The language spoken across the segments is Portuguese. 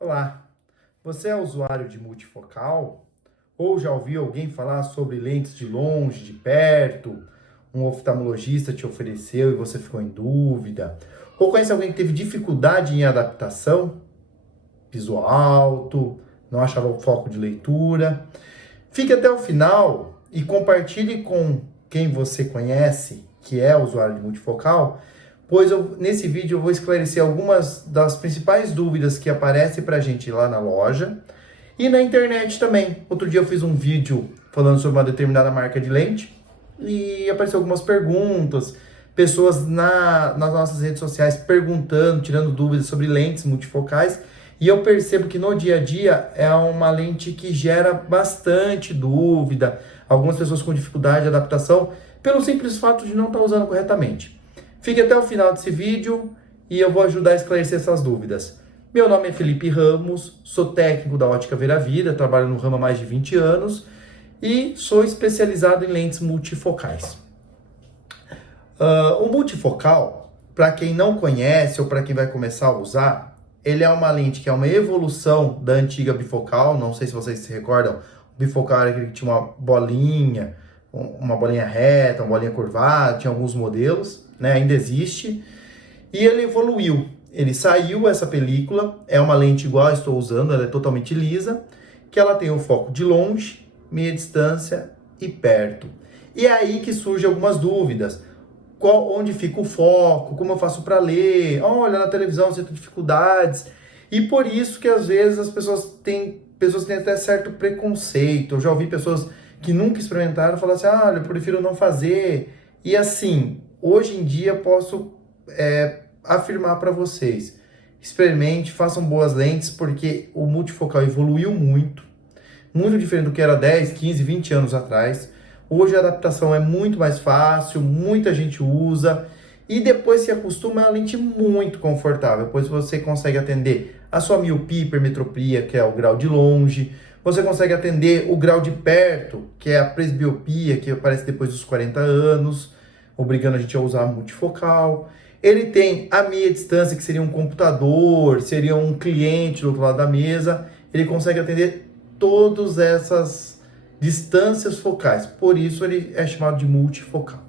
Olá, você é usuário de multifocal? Ou já ouviu alguém falar sobre lentes de longe, de perto? Um oftalmologista te ofereceu e você ficou em dúvida? Ou conhece alguém que teve dificuldade em adaptação? Piso alto, não achava o foco de leitura? Fique até o final e compartilhe com quem você conhece, que é usuário de multifocal, pois nesse vídeo eu vou esclarecer algumas das principais dúvidas que aparecem para a gente lá na loja e na internet também. Outro dia eu fiz um vídeo falando sobre uma determinada marca de lente e apareceu algumas perguntas, pessoas nas nossas redes sociais perguntando, tirando dúvidas sobre lentes multifocais. E eu percebo que no dia a dia é uma lente que gera bastante dúvida, algumas pessoas com dificuldade de adaptação, pelo simples fato de não estar usando corretamente. Fique até o final desse vídeo e eu vou ajudar a esclarecer essas dúvidas. Meu nome é Felipe Ramos, sou técnico da Ótica Vera Vida, trabalho no ramo há mais de 20 anos e sou especializado em lentes multifocais. O multifocal, para quem não conhece ou para quem vai começar a usar, ele é uma lente que é uma evolução da antiga bifocal. Não sei se vocês se recordam, o bifocal era aquele que tinha uma bolinha reta, uma bolinha curvada, tinha alguns modelos, né? Ainda existe. E ele evoluiu, ele saiu essa película, é uma lente igual eu estou usando, ela é totalmente lisa, que ela tem o foco de longe, meia distância e perto. E é aí que surgem algumas dúvidas. Onde fica o foco, como eu faço para ler, olha, na televisão eu sinto dificuldades. E por isso que às vezes as pessoas têm até certo preconceito. Eu já ouvi pessoas que nunca experimentaram falar assim, eu prefiro não fazer. E assim, hoje em dia posso afirmar para vocês, experimente, façam boas lentes, porque o multifocal evoluiu muito diferente do que era 10, 15, 20 anos atrás. Hoje a adaptação é muito mais fácil, muita gente usa e depois se acostuma, é uma lente muito confortável, pois você consegue atender a sua miopia e hipermetropia, que é o grau de longe, você consegue atender o grau de perto, que é a presbiopia, que aparece depois dos 40 anos, obrigando a gente a usar multifocal. Ele tem a meia distância, que seria um computador, seria um cliente do outro lado da mesa, ele consegue atender todas essas distâncias focais, por isso ele é chamado de multifocal.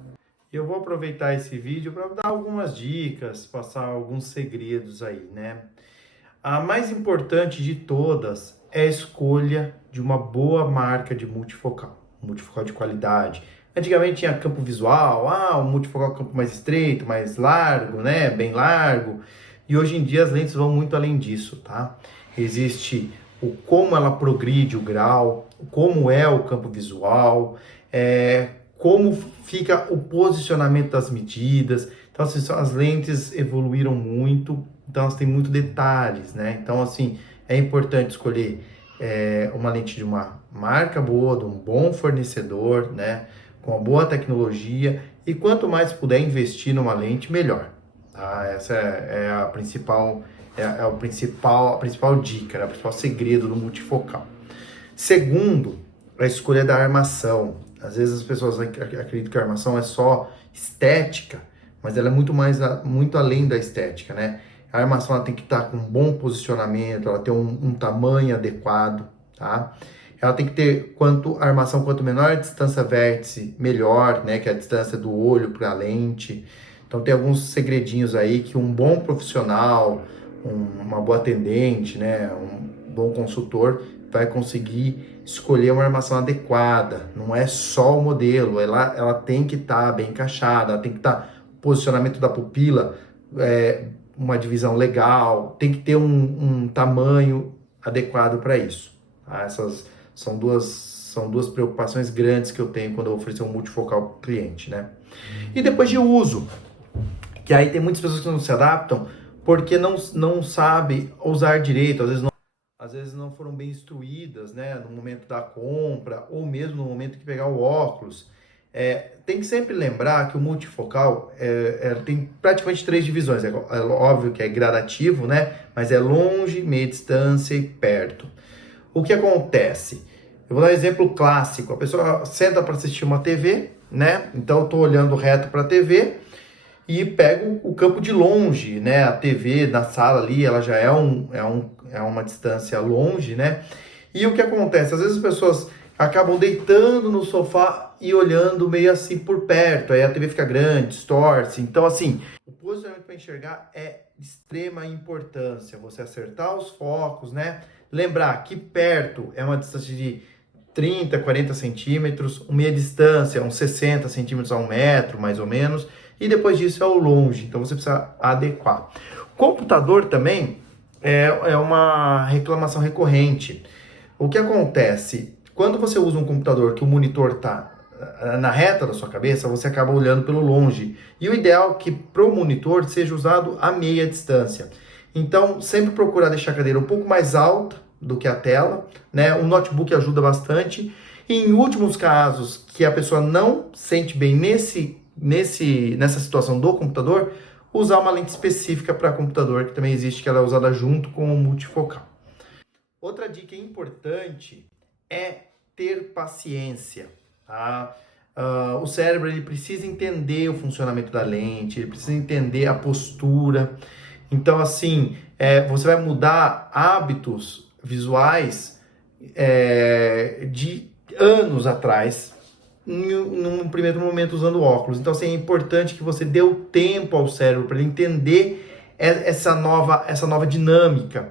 Eu vou aproveitar esse vídeo para dar algumas dicas, passar alguns segredos aí, né? A mais importante de todas é a escolha de uma boa marca de multifocal, multifocal de qualidade. Antigamente tinha campo visual, o multifocal campo mais estreito, mais largo, né? Bem largo. E hoje em dia as lentes vão muito além disso, tá? Existe o como ela progride o grau, como é o campo visual, como fica o posicionamento das medidas. Então, assim, as lentes evoluíram muito, então elas têm muitos detalhes, né? Então, assim, é importante escolher uma lente de uma marca boa, de um bom fornecedor, né? Com uma boa tecnologia, e quanto mais puder investir numa lente, melhor. Tá? Essa é a principal a principal dica, né? O principal segredo do multifocal. Segundo, a escolha da armação. Às vezes as pessoas acreditam que a armação é só estética, mas ela é muito além da estética, né? A armação ela tem que estar com um bom posicionamento, ela tem um tamanho adequado, tá? Ela tem que ter a armação, quanto menor a distância vértice, melhor, né? Que é a distância do olho para a lente. Então tem alguns segredinhos aí que um bom profissional, uma boa atendente, né, um bom consultor vai conseguir escolher uma armação adequada. Não é só o modelo, ela tem que estar bem encaixada, ela tem que estar o posicionamento da pupila, uma divisão legal, tem que ter um tamanho adequado para isso. Tá? Essas são duas preocupações grandes que eu tenho quando eu oferecer um multifocal para o cliente, né? E depois de uso, que aí tem muitas pessoas que não se adaptam porque não sabe usar direito, às vezes não foram bem instruídas, né, no momento da compra, ou mesmo no momento que pegar o óculos. Tem que sempre lembrar que o multifocal tem praticamente 3 divisões. É óbvio que é gradativo, né, mas é longe, meia distância e perto. O que acontece? Eu vou dar um exemplo clássico. A pessoa senta para assistir uma TV, né, então eu estou olhando reto para a TV, e pego o campo de longe, né? A TV na sala ali, ela já é uma distância longe, né? E o que acontece? Às vezes as pessoas acabam deitando no sofá e olhando meio assim por perto, aí a TV fica grande, distorce. Então, assim, o posicionamento para enxergar é de extrema importância, você acertar os focos, né? Lembrar que perto é uma distância de 30, 40 centímetros, meia distância, uns 60 centímetros a 1 metro, mais ou menos, e depois disso é o longe, então você precisa adequar. Computador também é uma reclamação recorrente. O que acontece? Quando você usa um computador que o monitor está na reta da sua cabeça, você acaba olhando pelo longe. E o ideal é que para o monitor seja usado a meia distância. Então, sempre procurar deixar a cadeira um pouco mais alta do que a tela, né? O notebook ajuda bastante. E em últimos casos, que a pessoa não sente bem nessa situação do computador, usar uma lente específica para computador, que também existe, que ela é usada junto com o multifocal. Outra dica importante é ter paciência, tá? O cérebro ele precisa entender o funcionamento da lente, ele precisa entender a postura. Então, assim, você vai mudar hábitos visuais de anos atrás, num primeiro momento usando óculos. Então, assim, é importante que você dê o tempo ao cérebro para ele entender essa nova dinâmica.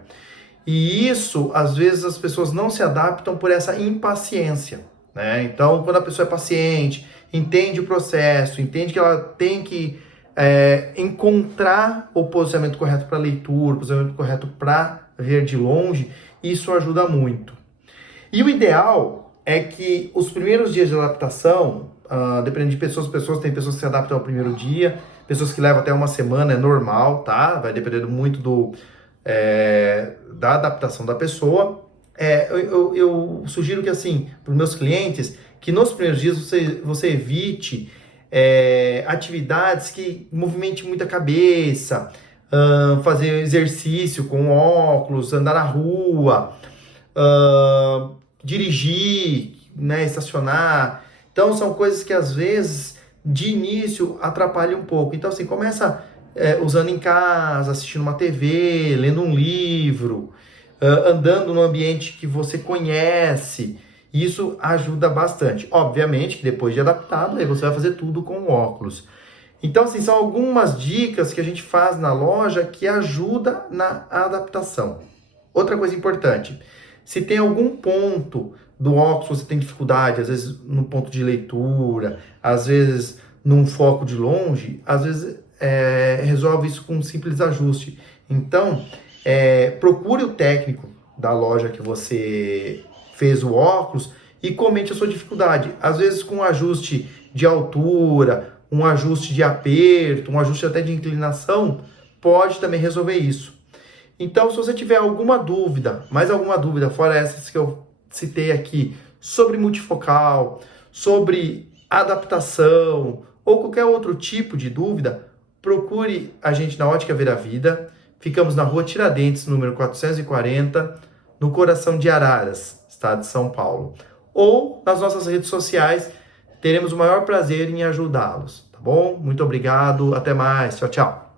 E isso, às vezes, as pessoas não se adaptam por essa impaciência, né? Então, quando a pessoa é paciente, entende o processo, entende que ela tem que encontrar o posicionamento correto para leitura, o posicionamento correto para ver de longe, isso ajuda muito. E o ideal é que os primeiros dias de adaptação, dependendo de pessoas, tem pessoas que se adaptam ao primeiro dia, pessoas que levam até uma semana, é normal, tá? Vai dependendo muito da adaptação da pessoa. Eu sugiro que, assim, para os meus clientes, que nos primeiros dias você evite atividades que movimentem muito a cabeça, fazer exercício com óculos, andar na rua, dirigir, né, estacionar. Então, são coisas que, às vezes, de início, atrapalham um pouco. Então, assim, começa usando em casa, assistindo uma TV, lendo um livro, andando num ambiente que você conhece. Isso ajuda bastante. Obviamente que depois de adaptado, aí você vai fazer tudo com óculos. Então, assim, são algumas dicas que a gente faz na loja que ajuda na adaptação. Outra coisa importante, se tem algum ponto do óculos você tem dificuldade, às vezes no ponto de leitura, às vezes num foco de longe, às vezes resolve isso com um simples ajuste. Então, procure o técnico da loja que você fez o óculos e comente a sua dificuldade. Às vezes com um ajuste de altura, um ajuste de aperto, um ajuste até de inclinação, pode também resolver isso. Então, se você tiver alguma dúvida, mais alguma dúvida, fora essas que eu citei aqui, sobre multifocal, sobre adaptação, ou qualquer outro tipo de dúvida, procure a gente na Ótica Ver a Vida. Ficamos na Rua Tiradentes, número 440, no coração de Araras, estado de São Paulo. Ou nas nossas redes sociais, teremos o maior prazer em ajudá-los, tá bom? Muito obrigado, até mais, tchau, tchau.